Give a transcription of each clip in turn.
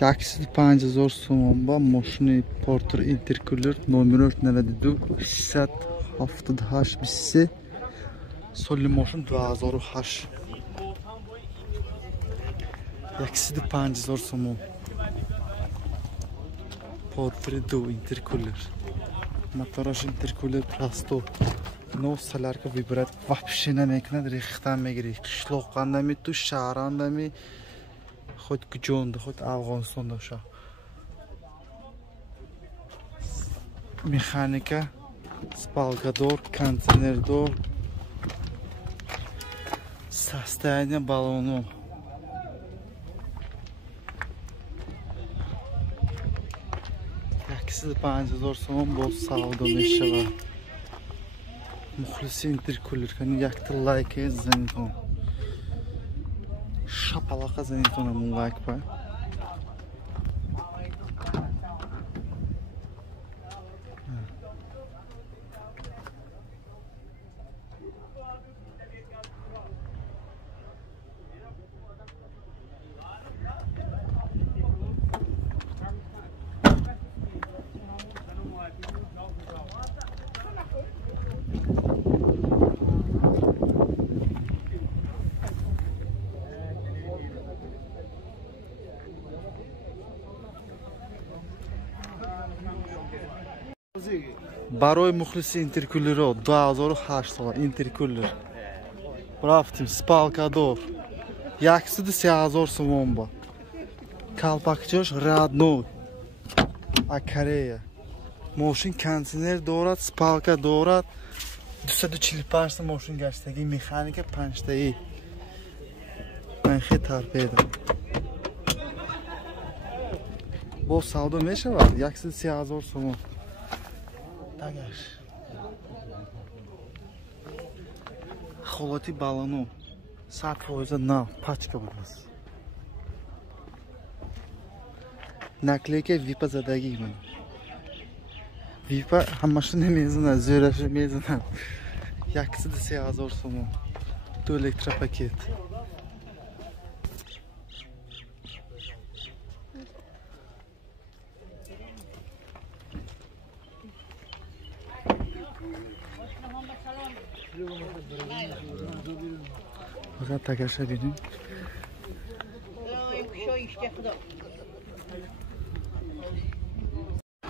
150 so'm ba mashina Porter intercooler nomer 678 bisi solli mashina 2008 150 so'm Porter intercooler motoraj intercooler prosto nossalarga vibrat вообще намекнет рихтан мегирих qishloqqandami tu shahrandami хоть Гжонда, хоть Афганистанда ша. Механика, спалкадор, кондиционердор, состояние баллона. Yakısı 5000 so'm bu savdo meshava. Muxlisi intercooler, hani yaktı like zeniton. Şapalaqa zeniton mun like pa. Барои мухлиси интеркулерро 2008 интеркулер. Рафтим спалкадор 130 сомон ба. Калпакчош родной. А Корея. Машин кондиционер дорад, спалка дорад. 245 та машин гаштаги, механика 5 таи. Ман хе тарпедам. Бо савдо мешавад 130 сомон. Tagash. Холати балану 100% на пачка буд. Наклейка випа задаги ман. Випа ҳамаша намезанад, зӯраша мезанад. 130 сомон. Ту электропакет. Fakat Tagash'a benim.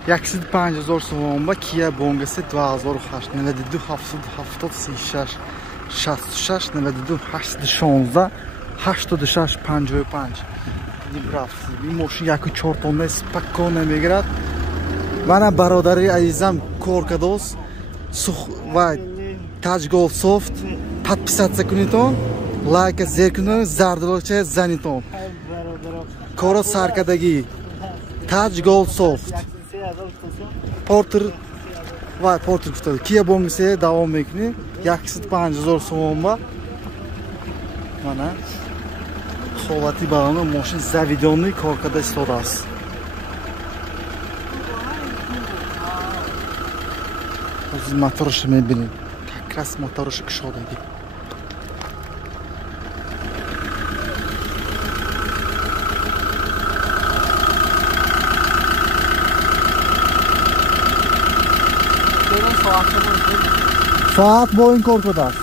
150 so'm ba Kia Bongasi 2008 92 776 66 92 816 86 55. Не прав. این ماشین یکی 4 تونه спокойно میگیرد. من برادری عزیزم کارکدوس و Taj Gold Soft подписаться кунитон, лайк зеркунон, зардалоча занитон. Коро саркадаги Taj Gold Soft. Porter va Porter kutadi. Kia Bongasi davom mekuni 150 so'm ba. Mana holati baloni mashina zavidonni korkada istodas. O'z motorishni mebiling. Kas motorisi kishodagi. Soat bo'yin korkudasiz.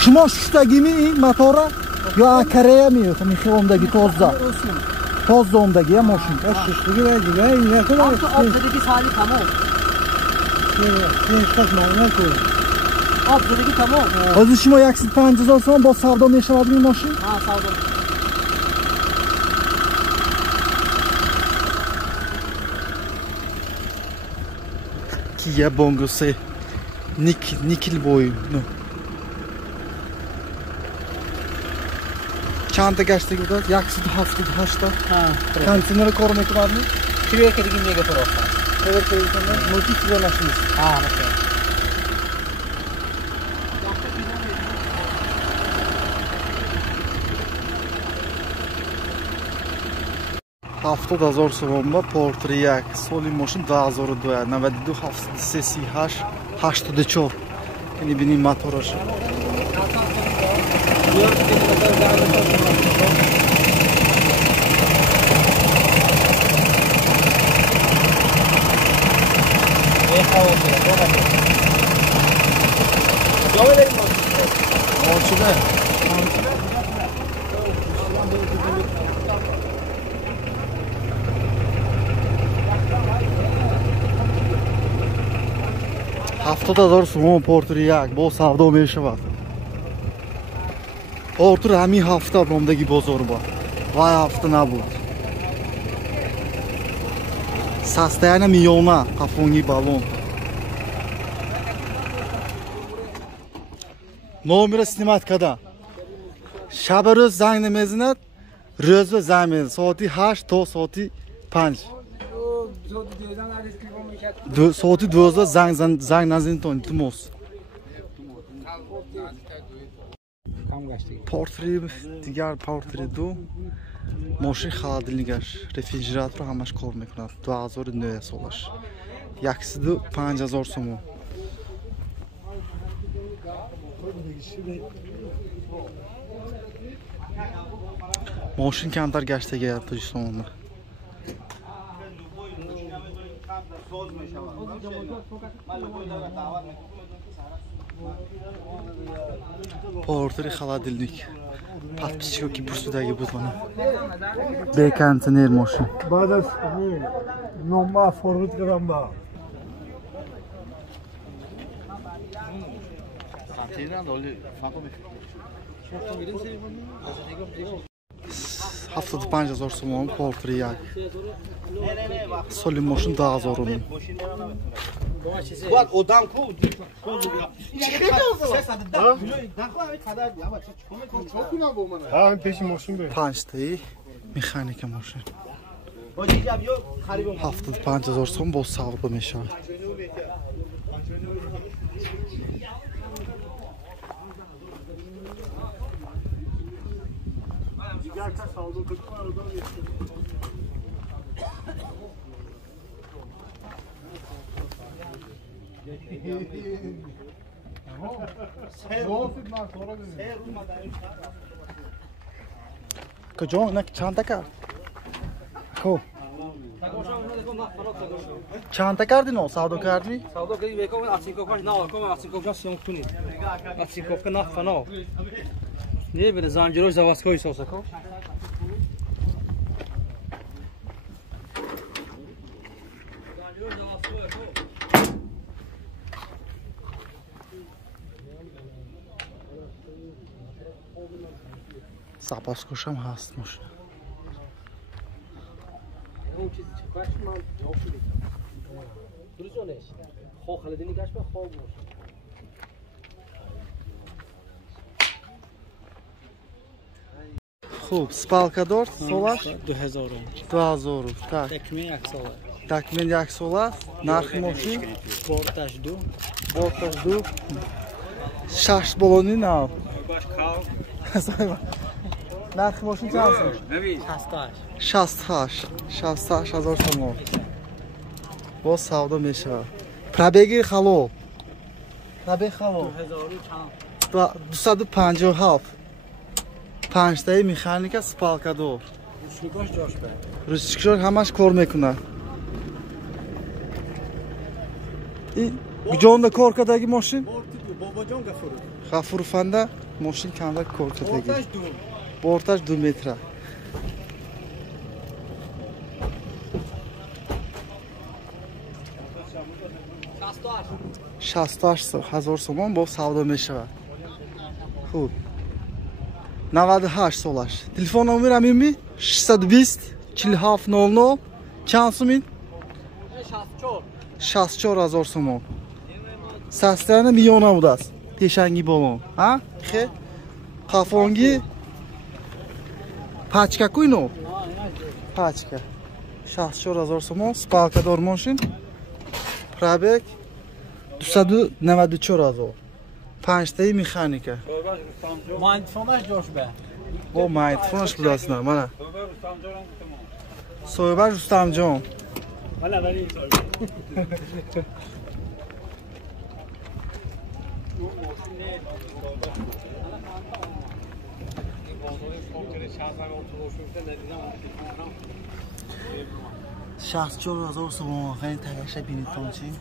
Shimo shushdagimi motori yo Koreyami yo Mixomdagi tozda. Tozdomdagi ya mashina. Shushdagi va yakun. Altdagi sali tamom. Altdagi tamom. Hozir shimo 150 so'm bu savdo meshaladimi mashina? Ha, savdo. Kia Bongasi nikil boyu. Çanta geçti burada. 178 ta. Ha. Konteyner korumak var mı? Şuraya kedigi mega tarafta. Evet, evet. Notis dolaşmış. Ha, evet. هفتاد هزار سوم با پورتر یک سالی ماشین 2002 92 738 84 یعنی بینیم موتورش $70,000 so'm portiriyak bu savdo me'shovat. Portir hamma hafta Romdagi bozor bor. Vay hafta nabud. Состояние миллиона кафонги баллон. Номер снимать когда? Шаба роз занг намезинад, роз занг мезинад. Соати 8 то соати 5. Соати 12 занг назин то илтимос. Портри дигар портри ду. Мошин холодильникаш, рефрижератор ҳамаш кор мекунад. 2009 солаш. Яксиду 5000 сом. Мошин камтар гаштага Tojikistonda. Портри холодильник. Подписчик кипурсудagi buzmana. Bekantiner moşin. Badas nomma forward gramba. Haftada 5000 so'm portri yak. Solim moşin 10000 so'm. Bak odam ku. Ha peşin moşin be. Pançtayı mexanika moşin. Haftada 5000 so'm bu savdo me'shovat. Kocam ne çanta kar? Ko. Çanta kardın o savdo kardın? Savdo kardın ve kovan açık kovan ne var? Kovan açık kovan siyah tuni. Açık kovan ne fena. Ne bir zanciro zavaskoy sosa ko. Zapaskosham hastmış. اون چیزی که کاش من جواب بدم. درستونش. خو خالدینی کاش به خواب باشه. خوب spalkador solash 2000 2000 tak تکمه یک ساله takmen yak solas narxi moshin بورتاژ دو bortaj du shash boloni nav باش کاو narxi moshin chansin نبی 68000 so'm bo savdo me'shavad probegi halol probeg halol 257 5 mexanika spalkador رشتگاش جاش به رشتگاش همش کار میکنه این جونda korkadagi ماشین باباجان گفرو G'afurufanda ماشین kamda korkadagi بورتاژ دو bortaj 2 metr 68000 so'm bo savdo me'shavad xo'p 98 solash telefon nomerim mi 620 4700 چند سومین 64000 so'm sastani millionam bud است peshangi bolon ha xe qafongi pachka kuyno pachka 64000 so'm spalkador moshin probeg 294000 5 ta mexanika مایندفونش جاش به با مایندفونش بود اصلا mana so'ybar rustamjon ولی ولی 64,000 تومان خیلی تگشه بینید تانچین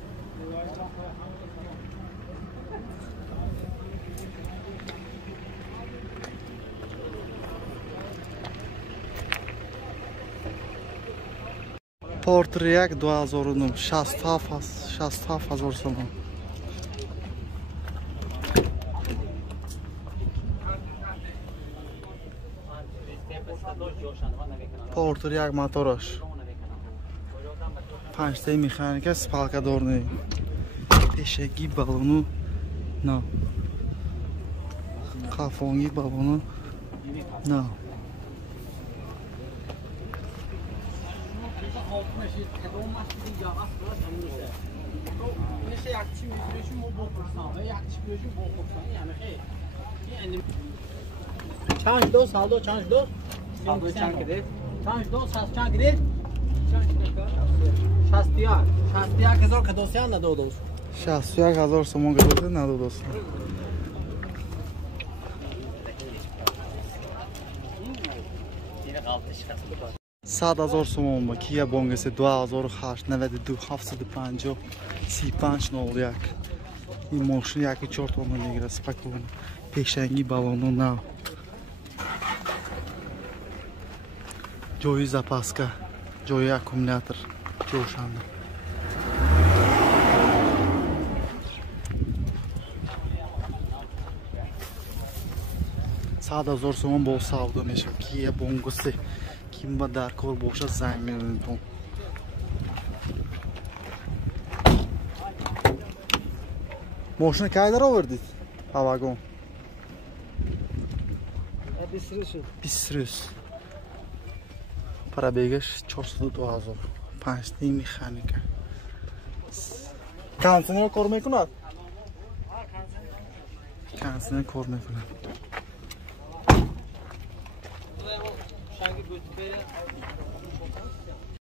پورتریک 2009 67,000 تومان پورتریک موتورش 5 تای مکانیک سپالکا دورنی پیشگی بالونو نه کافونگی بالونو نه چند دو سال دو چند دو سال دو چند کدید چند دو سال چند کدید شستیار هزار کدوسیان ندو دوست 61,000 تومان گذاشته ندو دوست 100,000 تومان با کیا بونگس 2008 750 3501 این ماشین یکی 4 تومان میگیره سپکون پیشنگی بالونو نه جوی زاپاسکا جوی اکومولاتور جوشنده 100,000 تومان با سودا میشه کیا بونگس کیم با در کار باشه زنگ میزنید تو ماشین کی در آوردید هواگون 20 روز پرابیگش 402,000 5 تا مکانیک کانسنر کار میکند کانسنر کار میکند شنگی گوت بره